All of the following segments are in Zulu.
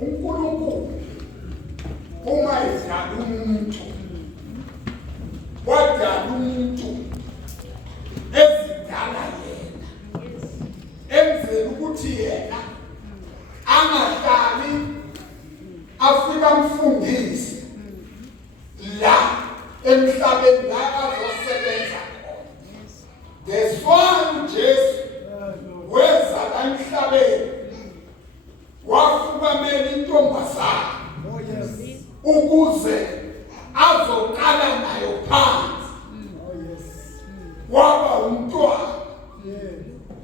uNkulunkulu uma edala umuntu wadala umuntu ezidala yena enzela ukuthi yena angahlali afika mfundisi la emhlabeni la azosebenza khona. That's why Jesu weza la emhlabeni wafukamela intombazana ukuze azoqala nayo phansi. Waba umntwana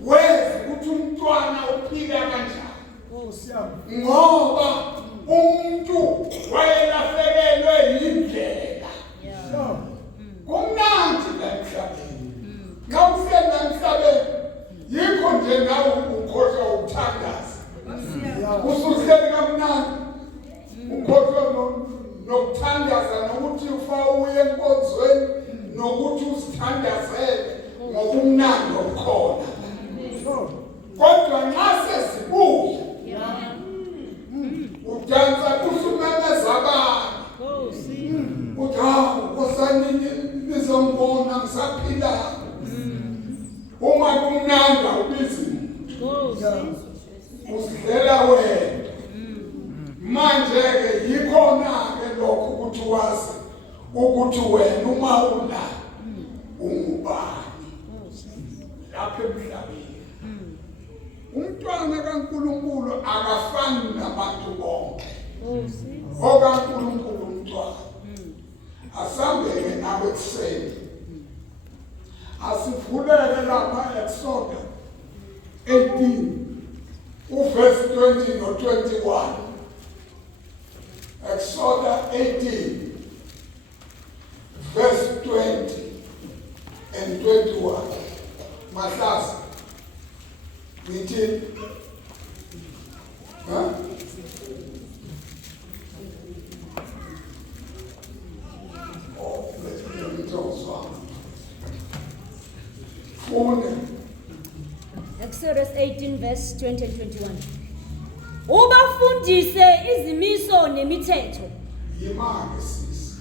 weza ukuthi umntwana uphila kanjani ngoba umuntu wayelahlekelwe yindlela. Kumnandi la emhlabeni. Nxa uhleli emhlabeni yikho nje nawe ukhohlwa ukuthandaza. Usuhleli kamnandi ukhohlwa nokuthandaza nokuthi ufa uye enkonzweni nokuthi usithandazele ngokumnandi okukhona. Kodwa nxa sesibuya udansa kusumemeza abantu uthi nkosani nizongibona ngisaphila. Uma kumnandi awubizi usidlela wena. Manje-ke yikhona-ke lokho ukuthi wazi ukuthi wena uma ula ungubani lapha emhlabeni. Umntwana kaNkulunkulu akafani nabantu bonke. OkaNkulunkulu umntwana asambeke nawe ekuseni asivulele lapha eExodus 18 uverse 20 no-21. Exodus 18 verse 20 and 21. Mahlasi ngithi Exodus 18 verse 20 and 21. Ubafundise izimiso nemithetho. Yimake sisi.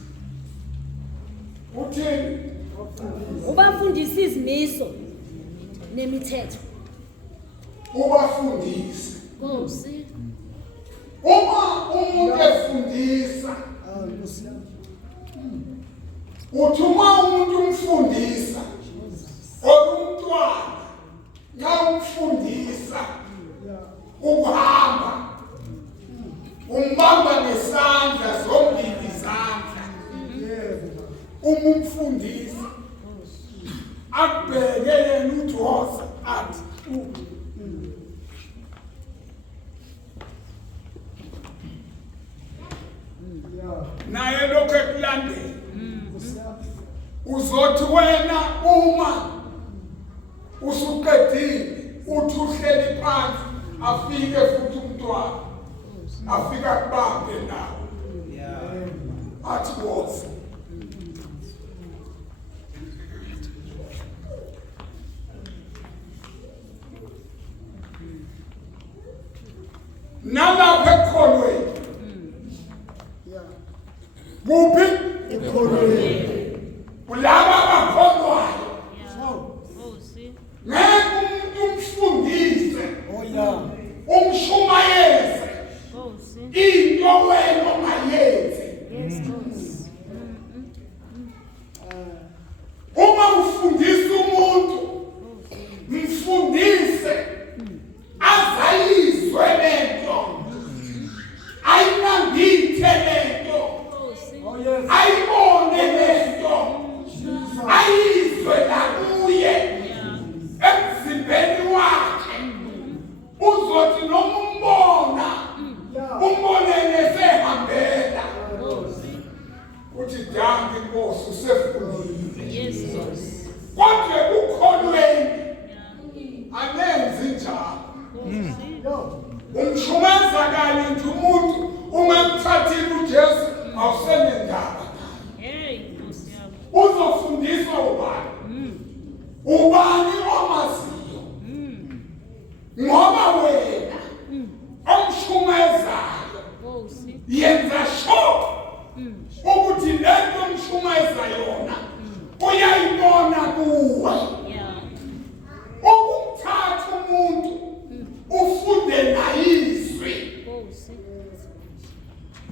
Uthini? Ubafundise izimiso nemithetho. Ubafundise. Nkosi. Uma umuntu efundisa uthuma umuntu umfundisa olumntwana nxa umfundisa ukuhamba umbamba nesandla zombili izandla. Umfundisa abheke yena uthi woza athi naye lokho ekulandela uzothi wena uma usuqedile uthi uhleli phansi afike futhi umntwana afika kubambe nawe athi woza. Nalapha ekholweni kuphi ekholweni kulaba abakholwayo ngeke umuntu umfundise umshumayeze into wena ongayenzi. Uma ufundisa umuntu mfundise azayizwe lento ayinambithe lento ayibone lento ayizwe lakuye emzimbeni wakhe. Uzothi noma umbona umbonene sehambela uthi danke Nkosi usefundile. Kodwa ukholweni anenzi njalo. Umshumeza kanye nje umuntu umamthathile uJesu awusenendaba naye. Uzofundiswa ubani? Ubani omaziyo? Ngoba wena yenza sure ukuthi lento omshumayeza yona uyayibona kuwe. Ukumthatha umuntu ufunde nayizwi.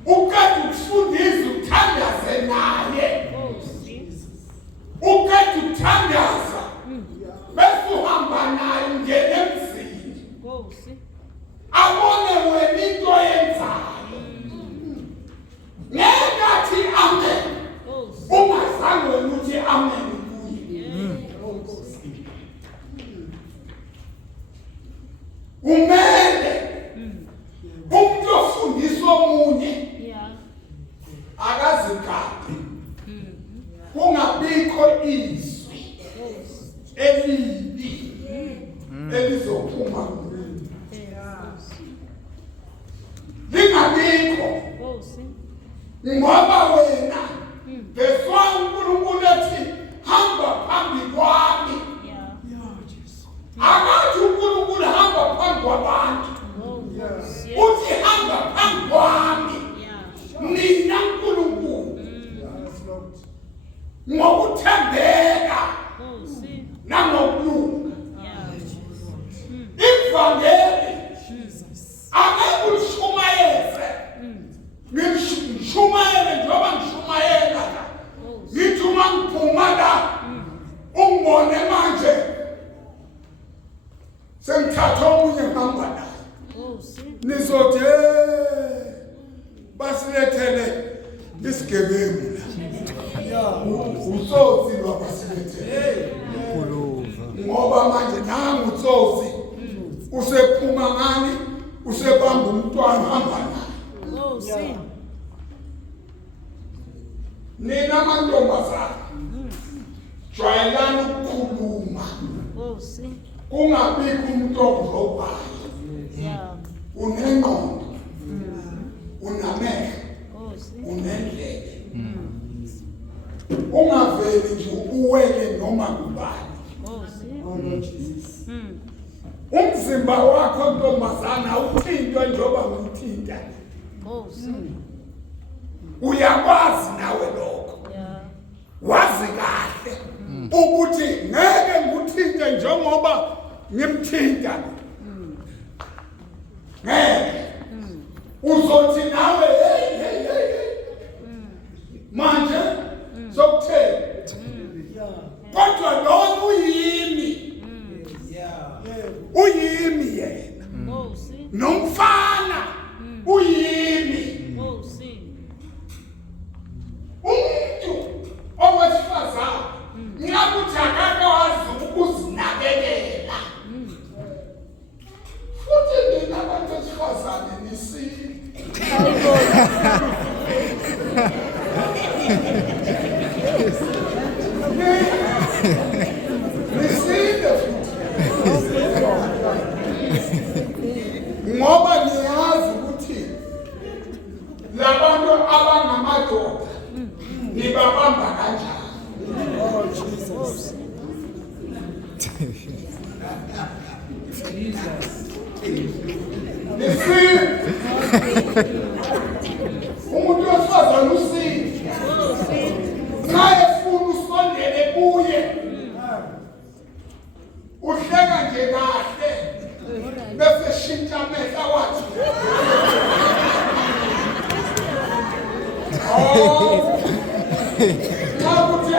Ukade ukufundisa uthandaze naye. Ukade uthandaza bese uhamba naye ngene emzini. Abone wena into yenzayo. Ngengathi amen. Ungazange ukuthi amen kuye. Umele umuntu ofundiswa omunye akazigade. Kungabikho izwi elibi elizophuma kumuntu. Lingabikho ngoba wena beswa uNkulunkulu ethi hamba phambi kwami. Akathi uNkulunkulu hamba phambi kwabantu. Uthi hamba phambi kwami. Mina uNkulunkulu ngokuthembeka nangokulunga. Ivangeli angeke ulishumayeze. Ngishumayele njengoba ngishumayela. Ngithi uma ngiphuma la ungibone manje sengithatha omunye ngihamba naye. Nizothi basilethele isigebengu la. Utsotsi lwabasilethele. Ngoba manje nangu utsotsi usephuma ngani usebamba umntwana hamba naye. Nina mantombazana jwayelani ukukhuluma. Kungabikho umuntu okuzobhala. Unengqondo, unamehlo, unendlebe. Ungaveli nje uwele noma kubani. Umzimba wakho ntombazana uthintwa njengoba ngithinta. Uyakwazi nawe lokho. Wazi kahle ukuthi ngeke ngikuthinte njengoba ngimthinta. Ngeke. Uzothi nawe hey. Manje sokuthela. Kodwa lona uyimi. Uyimi yena. Nomfana uyimi. Umuntu owesifazane ngiyakuthi akakawazi ukuzinakekela. Futhi nina abantu besifazane nisile. Nisile futhi. Ngoba niyazi ukuthi labantu abangamadoda nibabamba kanjani. Jesus. Umuntu wesifazane usile. Nxa efuna usondele kuye. Uhleka nje kahle. Bese shintsha amehlo wathi. Ukuthi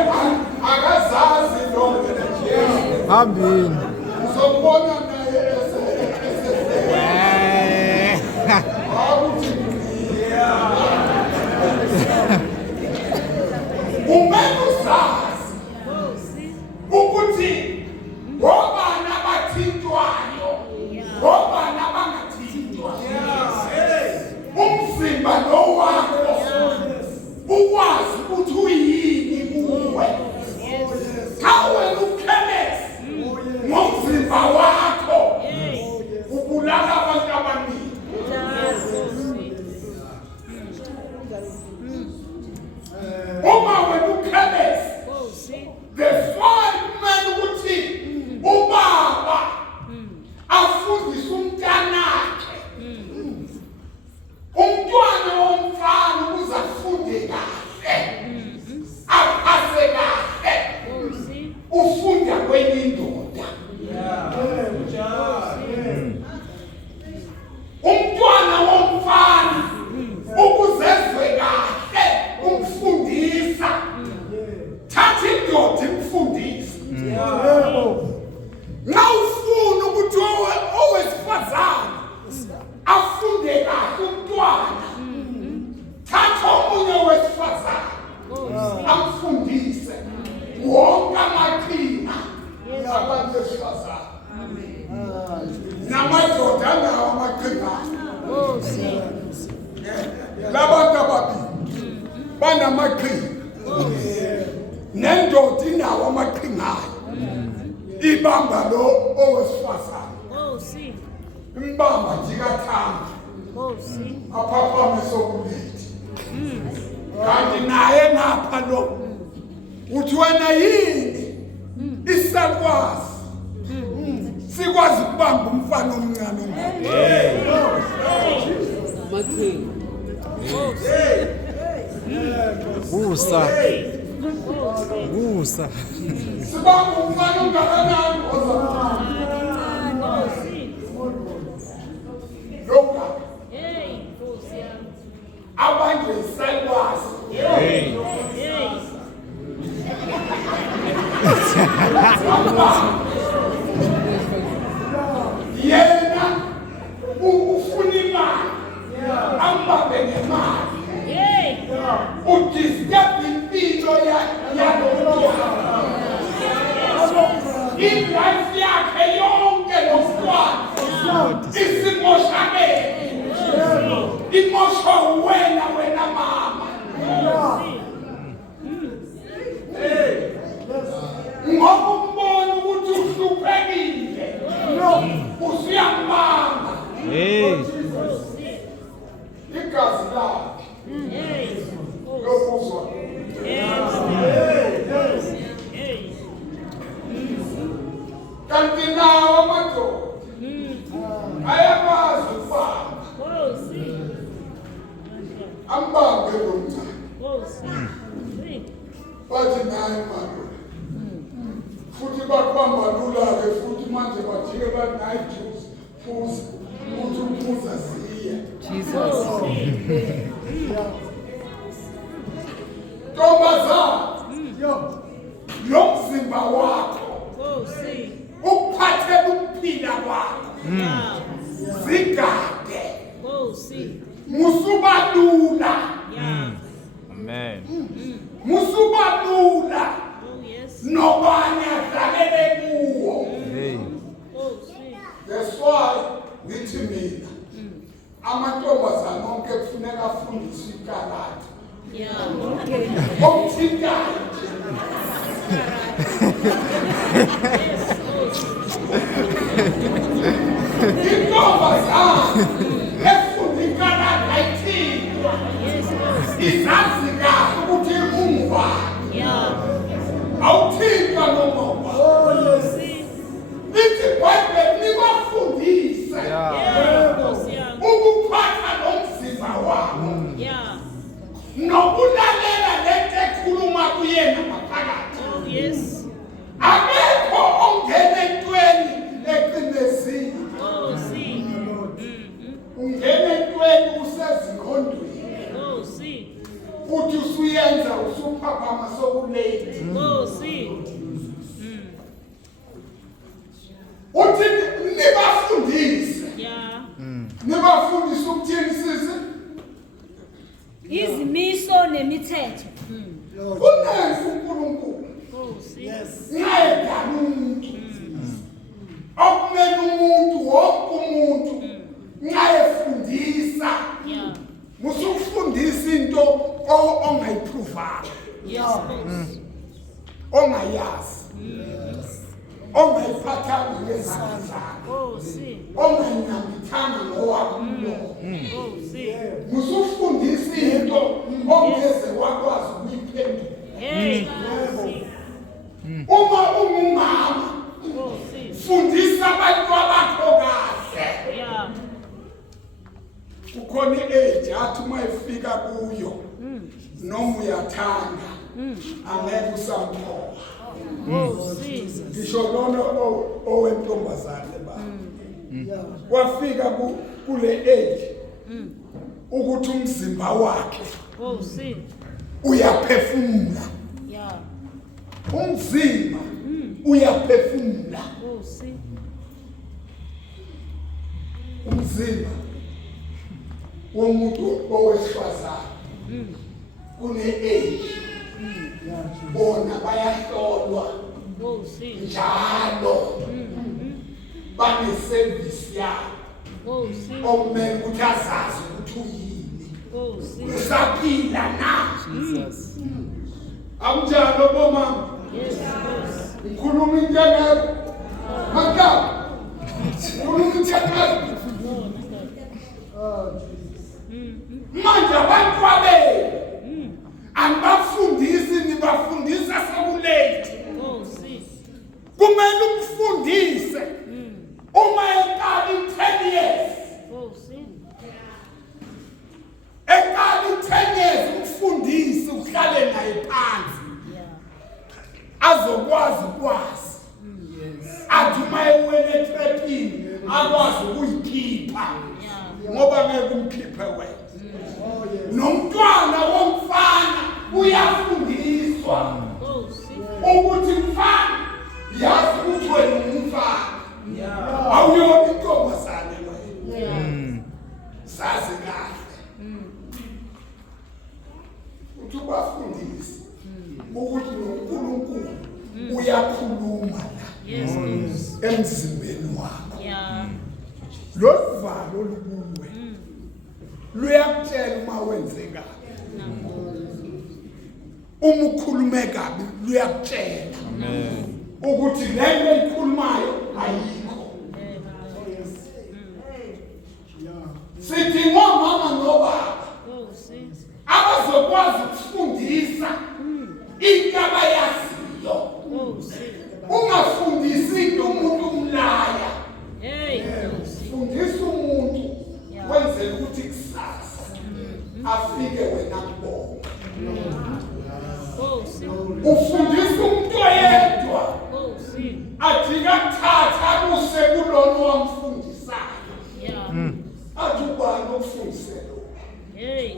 akazazi lo. Amen. Uzobona naye umenuzazi ukuthi ngobani abathintwayo ngobani abangathintwa. Umzimba lo wakho ukwazi ukuthi uyini kuwe. Xa wena ukhelesi ngomzimba wakho inamaqhinga nendoda inawo amaqhinga ibamba lo owesifazane imbamba njikathanga aphaphame sokulithi kanti naye napha lo uthi wena yini isakwazi sikwazi ukubamba umfana omncane Usa. Usa. sibamba umfana ongakanani lokhu abantu isakwazi yena ufuna imali ambambe ngemali udisturb impilo yalomuntu ilife yakhe yonke nomntwana isimoshakele imosho wena mama ngoba umbona ukuthi uhluphekile usuyambamba igazi lakhe lokuzwa kanti nawo amadoda ayakwazi ukubamba ambambe lo mncane bathi naye madoda futhi bakubamba lula-ke futhi manje bajike bathi naye juice phuza ukuthi uphuza ziye ntombazana lo mzimba wakho ukuphathela ukuphila kwakho zigade musubalula Amen. musubalula nobani adlalele kuwo that's why ngithi mina amantombazane onke kufuneka afundiswe ikarate okuthintayo intombazane efunda ikarate ayithintwa izazi kahle ukuthi ungubani awuthintwa noma lithi iBhayibheli libafundise ukuphatha lo mzimba wabo nokulalela lento ekhuluma kuyena ngaphakathi akekho ongena entweni eqinezile ungena entweni usezingqondweni futhi usuyenza usuphaphama sokulate uthi nibafundise nibafundise ukuthini sisi izimiso nemithetho kunenza uNkulunkulu ngayedala umuntu okumele umuntu wonke umuntu ngayefundisa musufundisa into ongayipruvanga ongayazi ongayiphathanga ngezandla ongayinambithanga ngowakho umlomo musufundisa into ongeze wakwazi ukuyiphendula uma ungumama fundisa abantu abakho kahle ukhona i-age athi uma efika kuyo noma uyathanda angeke usamkhoba ngisho lona owentombazane ba wafika kule age ukuthi umzimba wakhe uyaphefumula umzimba uyaphefumula umzimba womuntu owesifazane kune-age bona bayahlolwa njalo banesevisi yabo okumele ukuthi azazi ukuthi uyini Nkosi. Usaphila na. Jesus. Akunjalo bomama. Yes, Nkosi. Ngikhuluma into engekho. Maka. Ngikhuluma into engekho. Manje abantu babe anibafundisi nibafundisa sekulate. Nkosi. Kumele umfundise uma eqala 10 years. Nkosi. Eqala 10 years umfundisi uhlale naye phansi. Yeah. Azokwazi ukwazi. Athi uma ewele etrepini akwazi ukuyikhipha. Ngoba ngeke umkhiphe wena. Nomntwana womfana uyafundiswa ukuthi mfana yazi ukuthi wena umfana. Awuyona intombazane wena. Sazi kahle. Uthi ubafundise ukuthi noNkulunkulu uyakhuluma la. Yes, Nkosi. Emzimbeni wakho. Yeah. Lovalo olukuwe luyakutshela uma wenzeka. Uma ukhulume kabi luyakutshela ukuthi lento ekhulumayo ayikho. Sithi ngomama nobaba Nkosi. abazokwazi ukufundisa into abayaziyo. Nkosi. Ungafundisi into umuntu umlaya. Hey, Nkosi. Fundisa umuntu wenzela ukuthi kusasa afike wena kubona. Nkosi. Ufundisa umuntu oyedwa Nkosi. athi kathatha kuse kulona wamfundisayo. Yeah. Athi ubani ofundise lo. Hey.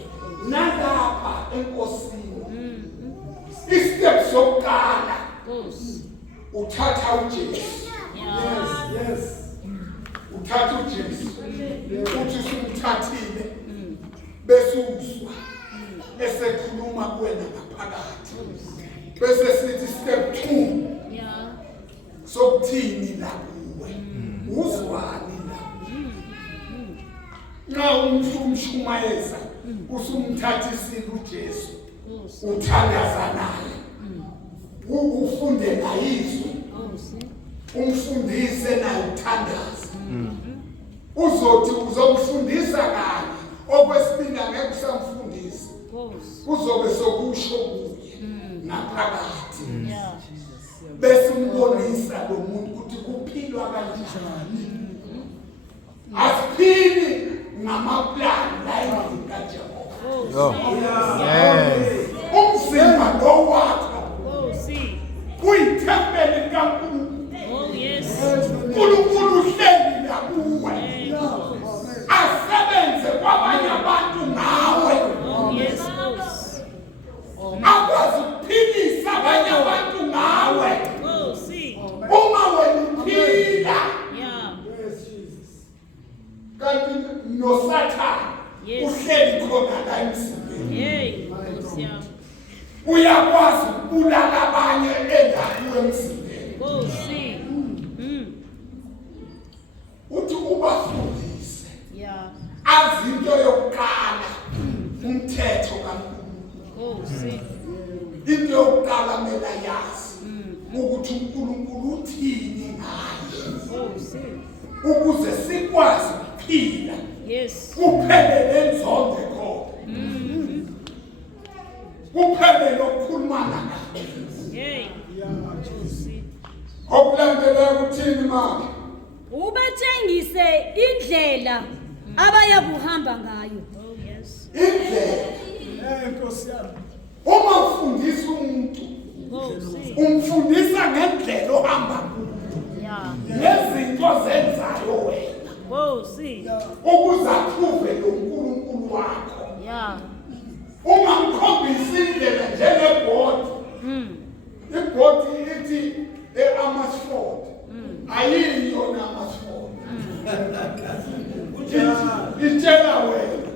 Nalapha enkosini. Istep sokuqala Nkosi. uthatha uJesu. Yeah. Uthatha uJesu. Uthi usumthathile bese uzwa esekhuluma kuwena ngaphakathi. Bese sithi step 2 Yeah. sokuthini la kuwe. Uzwani la. Nxa umshumayeza usumthathisile uJesu. Nkosi. Uthandaza naye. Ufunde ngayizwe. Nkosi. Umfundise naye uthandaza. Uzothi uzomfundisa kanye okwesibili angeke usamfundisa. Nkosi. Kuzobe sokusho kuye ngaphakathi. Yeah. Bese umbonisa lo muntu ukuthi kuphilwa kanjani. Asiphili ngamaplani la endlini kaJehova. Yes. Umzimba lo wakho Nkosi. kuyithempeli likaNkulunkulu. Oh, yes. uNkulunkulu uhleli la kuwe. Hey, Nkosi. Asebenze kwabanye abantu ngawe. Oh, yes, Nkosi. Akwazi ukuphilisa abanye abantu ngawe. Nkosi. Uma wena uphila Yeah. kanti noSathane Yes. uhleli khona la emzimbeni. Hey, Nkosi yami. Uyakwazi ukubulala abanye endawo emzimbeni. Nkosi. Uthi ubafundise Yeah. azi into yokuqala umthetho kaNkulunkulu. Nkosi. Into yokuqala kumele yazi ukuthi uNkulunkulu uthini ngaye Nkosi. ukuze sikwazi ukuphila Yes. kuphele lenzondo khona. Kuphele lokukhuluma naye. Hey. Nkosi. Okulandelayo kuthini manje? Ubatshengise indlela abaya kuhamba ngayo. Oh, yes. Indlela. Uma ufundisa umuntu Nkosi. umfundisa ngendlela ohamba kuyo. Yeah. Nezinto zenzayo wena Nkosi. ukuze aphuve lo uNkulunkulu wakho. Yeah. Uma mkhombisa indlela njengebhodi. Ibhodi ithi eAmasford. Ayiyo naMasford. Itshela wena.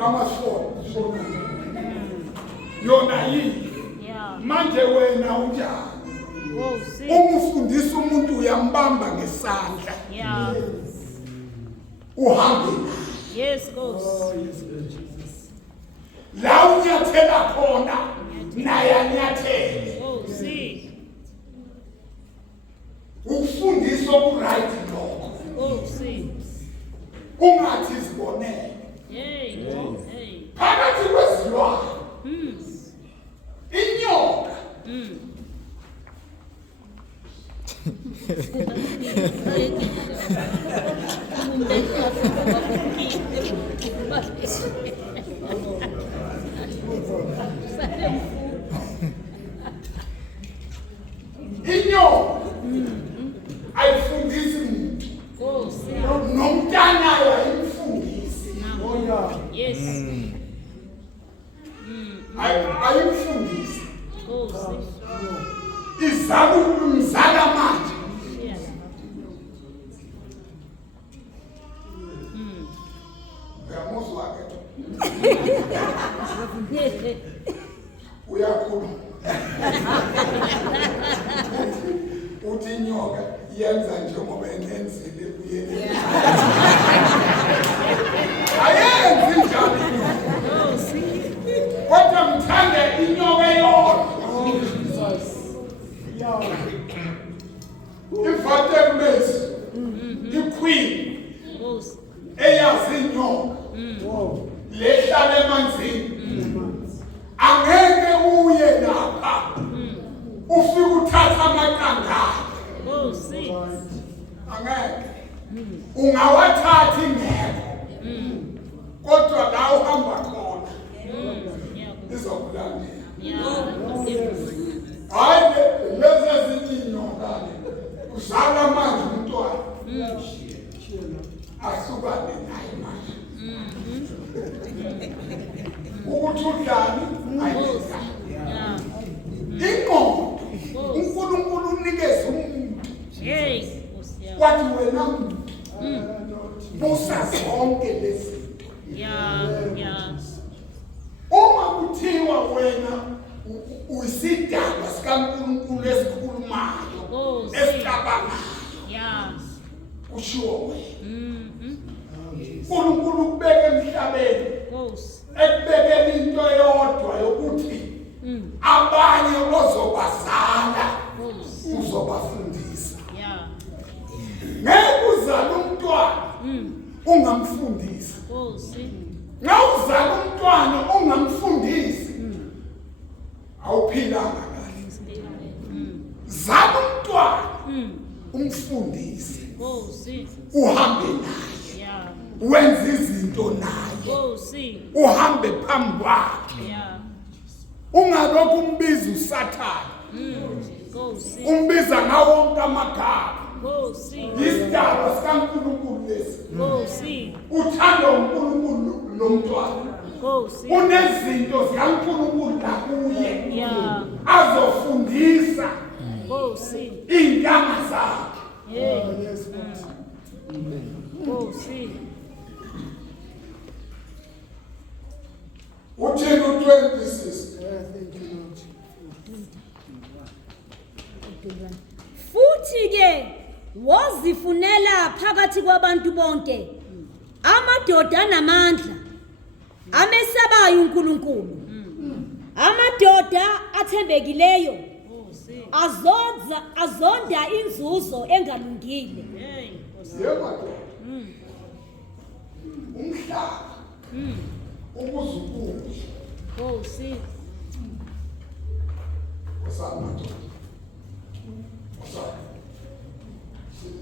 Amasford. Yona yini. Yeah. Manje wena unjani? Nkosi. Uma ufundisa umuntu uyambamba ngesandla. Yeah. Uhambe naye. Yes. Yes, Ghost. La unyathela khona naye anyathele. Oh, see. Ukufundisa okuright lokho. Oh, see. Ungathi izibonele. Hey. Hey. Phakathi kwezilwane. Inyoka. Inyoka. Ayifundisi umuntu. Oh, see. Nomntanayo ayimfundisi. Yes. Ayimfundisi. Oh, see. Izama umzala manje. Yeah. Uyamuzwa ke? Uyakhuluma. Uthi inyoka yenza njengoba enenzile kuyena. Ayenzi njalo. Oh, see. Kodwa mthande inyoka yodwa. Infatemesi, iqueen, Oh, see. eyazi inyoka, lehlala emanzini. Angeke uye lapha, ufike uthatha amaqanda. Oh, see. Angeke. Ungawathatha ingekho. Kodwa la uhamba khona, Yeah. izokulandela. Yeah. Hayi lezi ezinye inyoka uzala manje umntwana. Asukane naye manje. Ukuthi udlani ayidlali. Yeah. Ingqondo uNkulunkulu unikeze umuntu Hey. Oh, yeah. wathi wena muntu busa zonke lezi. Yeah. Uma kuthiwa wena uyisidalwa sikaNkulunkulu esikhulumayo Oh, see. esicabangayo Yeah. kushiwo wena. uNkulunkulu ukubeka emhlabeni Ghost. ekubekela into eyodwa yokuthi abanye ozobazala Ghost. uzobafundisa. Yeah. Ngeke uzale umntwana ungamfundisi. Oh, see. Nxa uzala umntwana ungamfundisi awuphilanga kahle. Zala umntwana umfundisi, Oh, see. uhambe naye, Yeah. wenza izinto naye, Oh, see. uhambe phambi kwakhe. Yeah. Ungalokhu umbiza uSathane, Go, see. umbiza ngawo wonke amagama. Go, see. Isidalwa sikaNkulunkulu lesi. Go, see. Uthanda uNkulunkulu lomntwana. Go, see. Unezinto zikaNkulunkulu nakuye Yeah. azofundisa Go, see. iy'ntanga zakhe. Yeah. Go, see. Uthini u-26? Futhi ke wozifunela phakathi kwabantu bonke amadoda anamandla amesabayo uNkulunkulu, amadoda athembekileyo, Go, see. azonda inzuzo engalungile. Hey. Yemadoda. Umhlaba ukuzukuphi Go, see. osamadoda.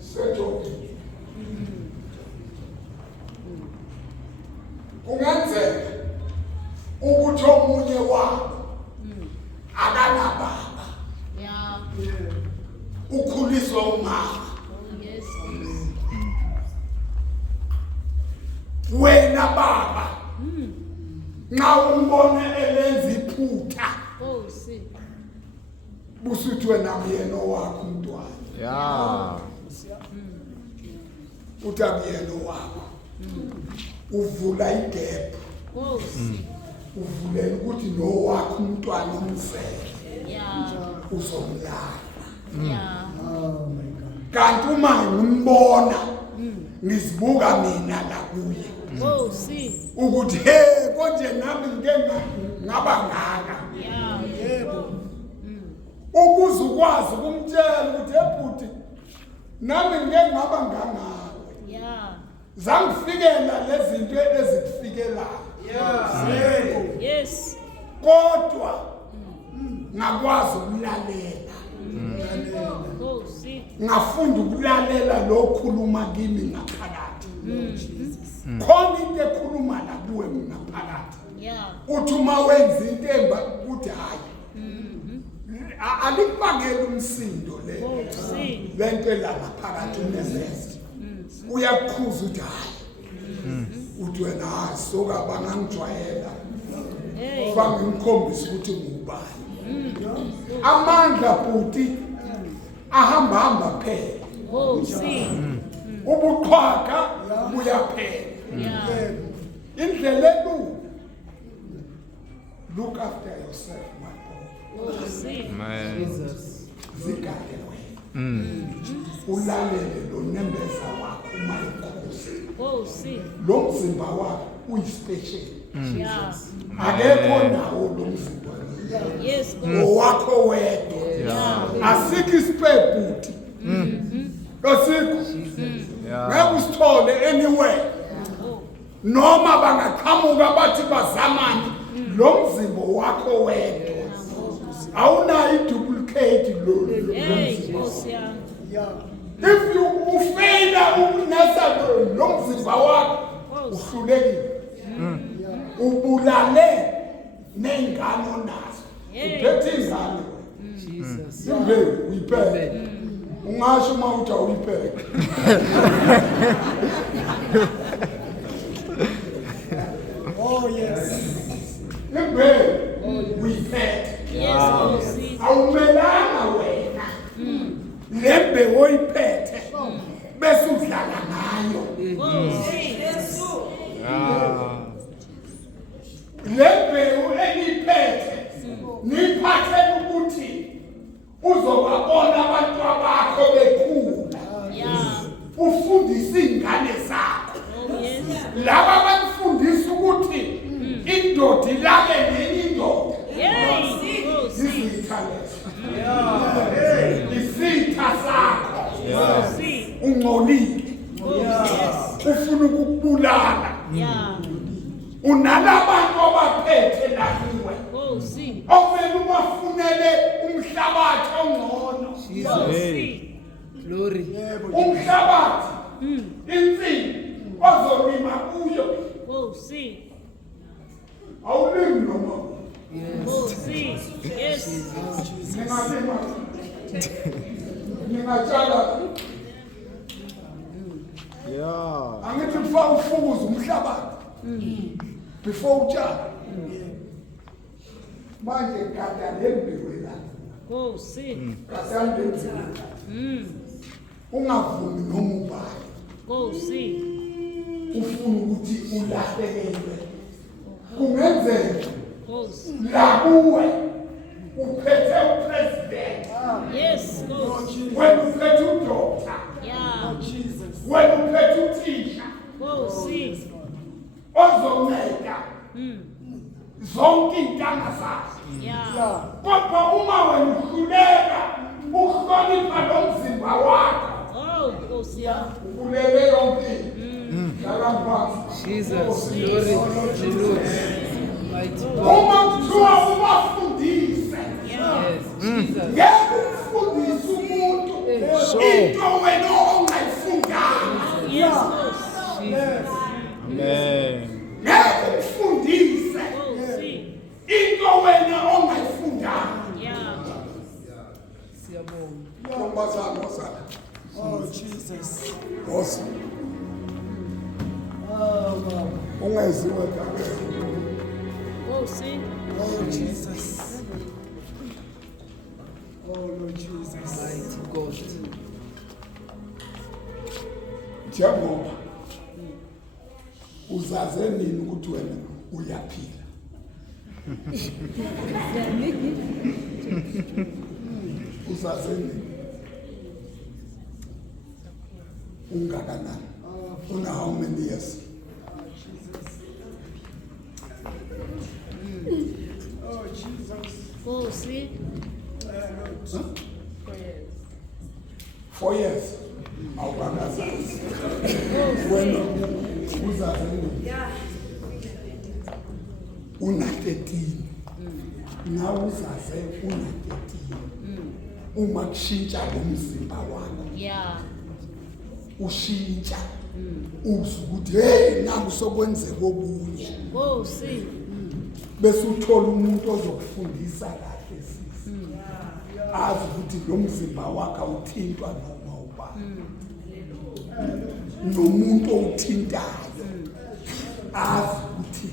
Sejoke. Kungenzeka ukuthi omunye wabo akanababa, Yeah. ukhuliswa umama. Oh, yes. Wena baba nxa umbone elenza iphutha Go, see. busuthi wena myena wakho umntwana. Yeah. Uthi akuyena wakho. Uvula igap, Go, see. uvulela ukuthi nowakho umntwana umzele Yeah. uzomlala. Yeah. Kanti uma ngimbona ngizibuka mina la kuye Nkosi. ukuthi hey konje nami ngike ngaba ngaka. Yeah. Yebo. Ukuze ukwazi ukumtshela ukuthi ebhuti nami ngike ngaba ngangaka. Yeah. Zangifikela lezinto ezikufikelayo. Yebo. Yes. Kodwa ngakwazi ukulalela. Nkosi. Ngafunda ukulalela lokhuluma kimi ngaphakathi. Khona into ekhuluma la kuwe ngaphakathi. Yeah. Uthi uma wenza into emba ukuthi hayi. Alikubangela umsindo le. Nkosi. Lento la ngaphakathi unesese. Uyakhuza ukuthi hayi. Uthi wena hayi soka bangangijwayela. Hey. Bangikhombisa ukuthi ngubani. Amandla futhi ahamba phela. Nkosi. Ubuqhwaga buyaphela. Yeah. Indlela elu. Look after yourself, my boy. Nkosi. Jesus. Zigade wena. Ulalele lo nembeza wakho uma ikhosi. Nkosi. Lo mzimba wakho uyispecial. Yeah. Akekho nawo lo mzimba. Yes, Nkosi. Owakho wedwa. Yeah. Asikho isipare booty. Asikho. Ngeke usithole anywhere. Oh. Noma bangaqhamuka bathi bazamani lo mzimba wakho wedwa. Awunayo iduplicate lo. Hey, Nkosi yami. If you fail ukunasa lo mzimba wakho uhlulekile. Ubulale nengane onazo. Uphethe ingane. Jesus. Imbe uyiphele. Ungasho uma uthi awuyiphele. Oh yes. Imbe uyiphele. Yes, Nkosi. Awumelanga wena. Lembe oyiphethe. Bese udlala ngayo. Nkosi. Lembe eniphethe. Niphathe ukuthi uzobabona abantu abakho bekhula. Yeah. Ufundise ingane zakho. Oh, yes. Laba banifundisa ukuthi indoda ilale nenye indoda. Yay, Nkosi. Izitha lezo. Izitha zakho. Nkosi. Ungcolile. Yes. Ufuna ukubulala. Yeah. Unalabantu abaphethe la kuwe. Nkosi. Okumele ubafunele umhlabathi ongcono. Nkosi. Glory. Umhlabathi. Insini ozolima kuyo. Nkosi. Awulimi noma. Nkosi. Yes. Ningalima. Ningatshala. Yeah. Angithi mfa ufukuza umhlabathi. Before utshala. Manje gada lembiwe la. Nkosi. Kasandenzi. Ungavumi noma ubani. Nkosi. Ufuna ukuthi ulahlekelwe. Kungenzeka Nkosi. la kuwe uphethe upresident. Yes, Nkosi. Wena uphethe udokta. Yeah. Wena uphethe uthisha. Nkosi. Ozonceda zonke intanga zakho. Yeah. Kodwa uma wena uhluleka ukuhlonipha lo mzimba wakho Oh, Nkosi yami. ulele yonke dlala phansi. Jesus. Glory. Hallelujah. Mighty God. Uma kuthiwa ubafundise Yes. Jesus. ngeke ufundise umuntu into wena ongayifundanga. Yes, Nkosi. Amen. Ngeke ufundise Nkosi. into wena ongayifundanga. Yeah. Siyabonga. Ntombazana osana. Oh Jesus. Osi. Oh Baba. Ungeziwe kahle. Nkosi. Oh Jesus. Oh Lord Jesus. Mighty God. Njengoba uzaze nini ukuthi wena uyaphila. Uzaze nini? Ungakanani? Una how many years? Nkosi. 4 years. Awukakazazi. Wena uzazi una 13. Nawe uzaze una 13. Uma kushintsha umzimba wakho. Yeah. Ushintsha. Uzukuthi hey nangu sokwenzeka okunye. Nkosi. Bese uthola umuntu ozokufundisa kahle sisi. Azi ukuthi lo mzimba wakhe uthintwa noma ubani. Nomuntu othintayo. Azi ukuthi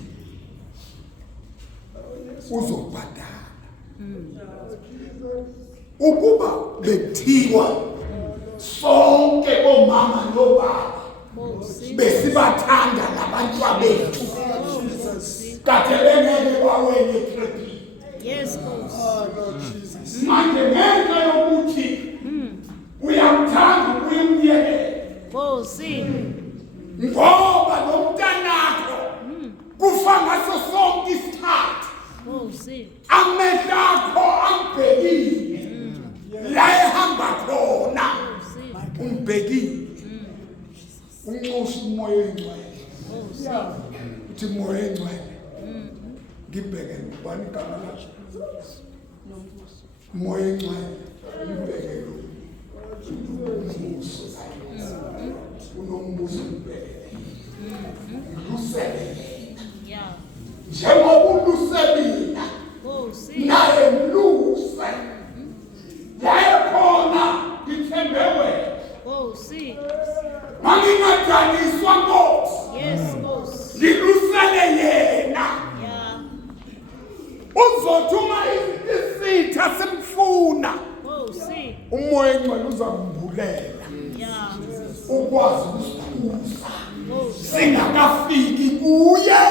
uzobhadala. Ukuba bekuthiwa sonke omama nobaba besibathanda labantwana bethu. Kade bengeke bawenye trepi. Yes, Nkosi. Lord Jesus. Manje ngenxa yokuthi uyamthanda uyamyekela. Nkosi. Ngoba lo mntanakho kufa ngaso sonke isikhathi. Nkosi. Amehlo akho ambhekile. La ehamba khona umbhekile. Unxusa umoya oyingcwele. Nkosi. Uthi moya oyingcwele. Ngibheke ubani igama lakhe. Moya oyingcwele. Ngibheke lo. Unombuso ubheke. Lusele. Yeah. Njengoba uluselina. Nkosi. Naye mluse. Yayekhona ngithembe wena. Nkosi. Mangingadaniswa Nkosi. Yes, Nkosi. Ngilusele yena. Yeah. Uzothuma isitha simfuna. Nkosi. Umoya engcwele uzambulela. Yeah. Ukwazi ukusikhuza. Nkosi. Singakafiki kuye.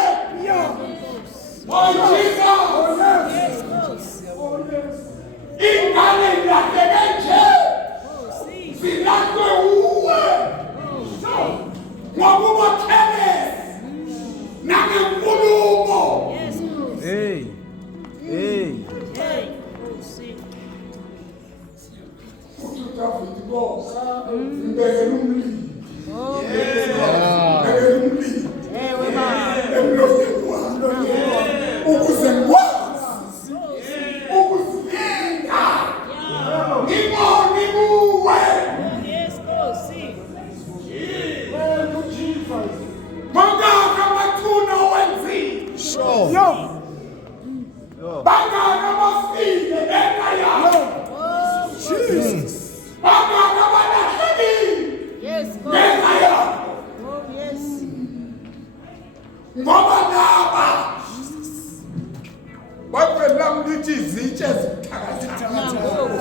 Oh Jesus. Yes, Nkosi. Ingane ilahleke nje. Nkosi. Zilahlwe uwe. Ngokuba khelesi. Nangenkulumo. Yes, Nkosi. Hey. Hey. Hey, Nkosi. Futhi uDavid Nkosi. Ngibekela umlilo. Oh, Ngibekela umlilo. ewe baba. Emlonyeni wami. Ukuze ngikwazi ukuzilinda. Ngibone kuwe. Yes, Nkosi. Bangaka amathuna owenzile. Sure. Bangaka abafile ngenxa yakho. Jesus. Bangaka abalahlekile Yes, Nkosi. ngenxa yakho. Oh, yes. Ngoba laba bakwelami lithi izitshe zibuthakathaka. Nangoku.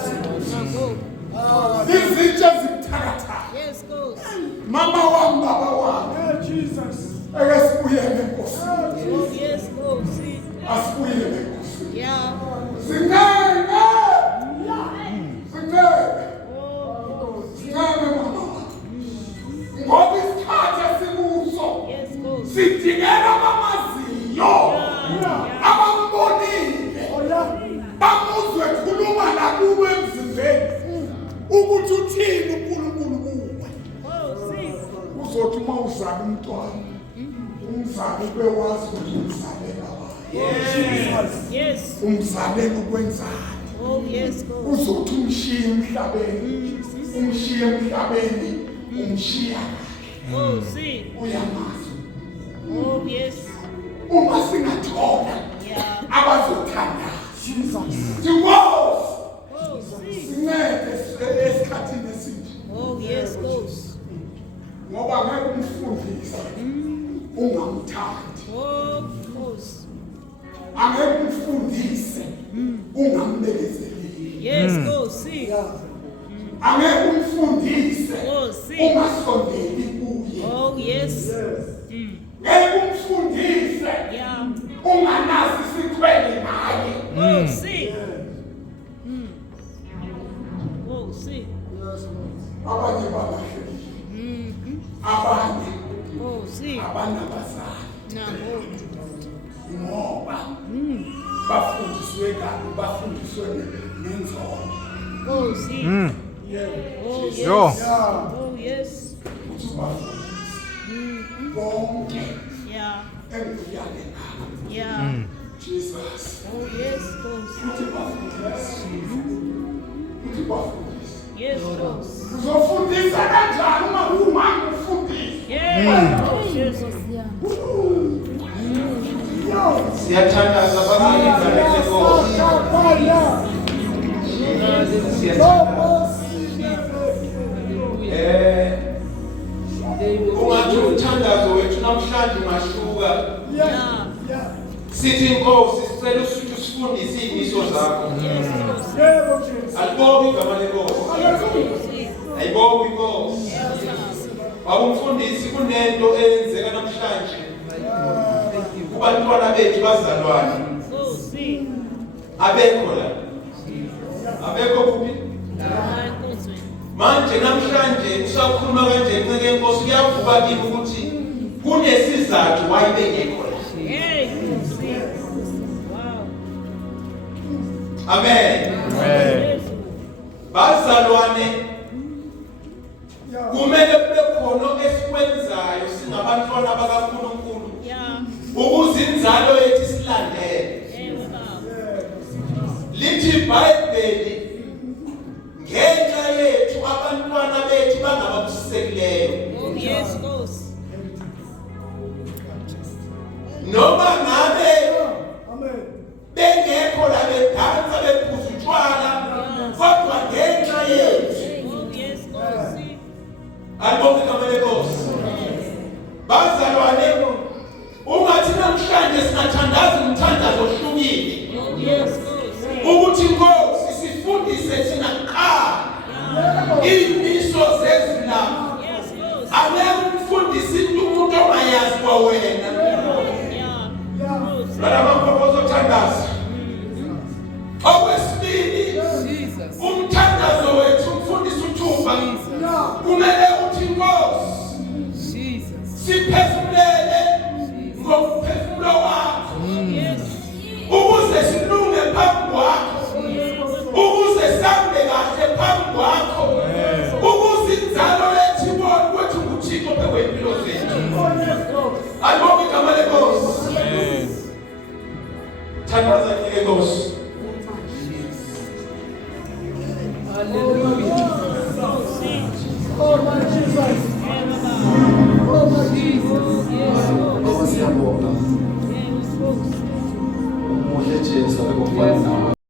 Izitshe zibuthakathaka. Yes, Nkosi. Mama wami, baba wami, Jesus. ake sibuyele enkosini. Oh, yes, Nkosi. Asibuyele enkosini. Yeah. Singeke. Singeke. Oh, Singeke mama. Ngoba isikhathi esikuso yes, Nkosi. sidingela abamaziyo. Abambonile. Bamuzwe khuluma nakuwe emzimbeni. Ukuthi uthini uNkulunkulu kuwe. Nkosi. Uzothi uma uzala umntwana. Umzali ube wazi ukuthi umzalela wani. Yes. Umzalela ukwenzani. Oh, yes, Nkosi. Uzothi umshiye emhlabeni. Umshiye emhlabeni. Umshiya Nkosi. uyamazi. Oh, yes. Uma singathola Yeah. abazothanda. Jesus. Divorce. Nkosi. Sincede esikhathini esinje. Oh, yes, Nkosi. Ngoba ngeke umfundise ungamthandi. Oh, Nkosi. Angeke umfundise ungambekezeleli. Yes, Nkosi. Angeke umfundise Nkosi. ungasondeli kuye. Oh, yes. Ngeke umfundise Yeah. unganazi isikhwele naye. Nkosi. Nkosi. Abanye balahlekile. Abanye Nkosi. abanabazali Nangoku. ngoba bafundisa bafundiswe kabi bafundiswe ngenzono. Oh, see. Oh, yes. Yo. Oh, yes. Ukuthi bafundiswe bonke Yeah. engiyale ngabo. Yeah. Jesus. Oh, yes, Ghost. Ukuthi bafundiswe. Ukuthi bafundiswe. Yes, Ghost. Uzofundisa kanjani uma ungumama ufundisa? Yeah. Jesus. Siyathandaza basebenza beNkosi. Ungathi umthandazo wethu namhlanje mashuka. Yeah. Sithi Nkosi sicela ukuthi usifundise izimiso zakho. Alibonge igama leNkosi. Ayibonge iNkosi. Babumfundisi kunento eyenzeka namhlanje. Kubantwana bethu bazalwane. Oh, see. Abekho la. Abekho kuphi? Manje namhlanje usakhuluma kanje nceke Nkosi kuyavuka kimi ukuthi kunesizathu wayibengekho la. Hey, see. Wow. Amen. Amen. Bazalwane kumele kube khona esikwenzayo singabantwana bakaNkulunkulu Yeah. ukuze inzalo yethu silandele. Hey, wow. Lithi iBhayibheli ngenxa yethu abantwana bethu bangababusisekileyo. Oh, yes, Ghost. Noma ngabe bengekho la bedansa bephuza utshwala kodwa ngenxa yethu. Oh, yes, Ghost. See. Alibonge igama leNkosi. Bazalwane ungathi namhlanje singathandaza umthandazo ohlukile. Oh, yes, Ghost. See. Ukuthi Nkosi sifundise thina kuqala izimiso zezindaba. Yes, Ghost. Angeke umfundisi umuntu ongayazi kwawena. Yeah. Ghost. Balamakho ozothandaza. Okwesibili umthandazo wethu umfundisi uThumba kumele uthi Nkosi siphefumulele ngokuphefumulo wakho ukuze silunge phambi kwakho, ukuze sambe kahle phambi kwakho, ukuze inzalo lethu ibone ukuthi nguThixo bekwempilo zethu. Alibonge igama leNkosi. Thandaza ke Nkosi. Siyabonga. Umuhle Jesu abekufana nawe.